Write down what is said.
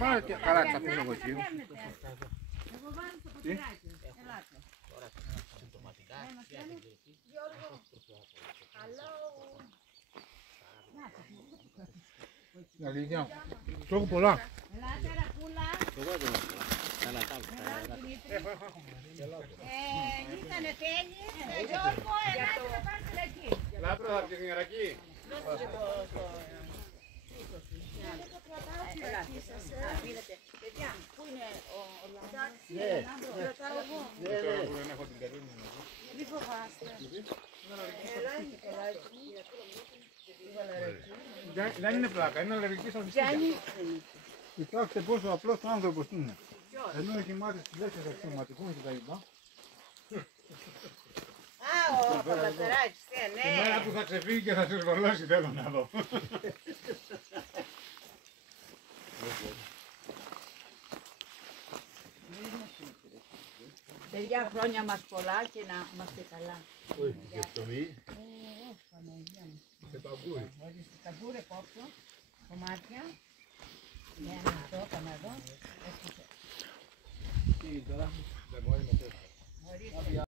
Πάρε και καλά θα αφήσω εγώ εκεί. Τι? Αλήθεια. Το έχω πολλά. Ήτανε τέλει. Γιώργο, ελάτε να πάρετε εκεί. Λάτρο θα πιες νερακή. Παιδιά, πού είναι ο Λάμπρος? Κρατάω εγώ. Δεν έχω την καρίνη. Μη φοβάστε. Δεν είναι πλάκα, είναι αλλεργική σαν φυσικά. Κοιτάξτε πόσο απλός άνθρωπος είναι. Ενώ έχει μάθει τις λέξεις αξιωματικών και τα λοιπά. Α, ο Παπαστεράκης, ναι. Τη μέρα που θα ξεφύγει και θα σε σβολώσει θέλω να δω. Παιδιά, χρόνια μας πολλά και να είμαστε καλά. Όχι, και ψωμί. Και ταγκούρι. Ταγκούρι κόψω, κομμάτια. Ναι, αυτό, πάμε εδώ. Τι τώρα, δεν μπορεί να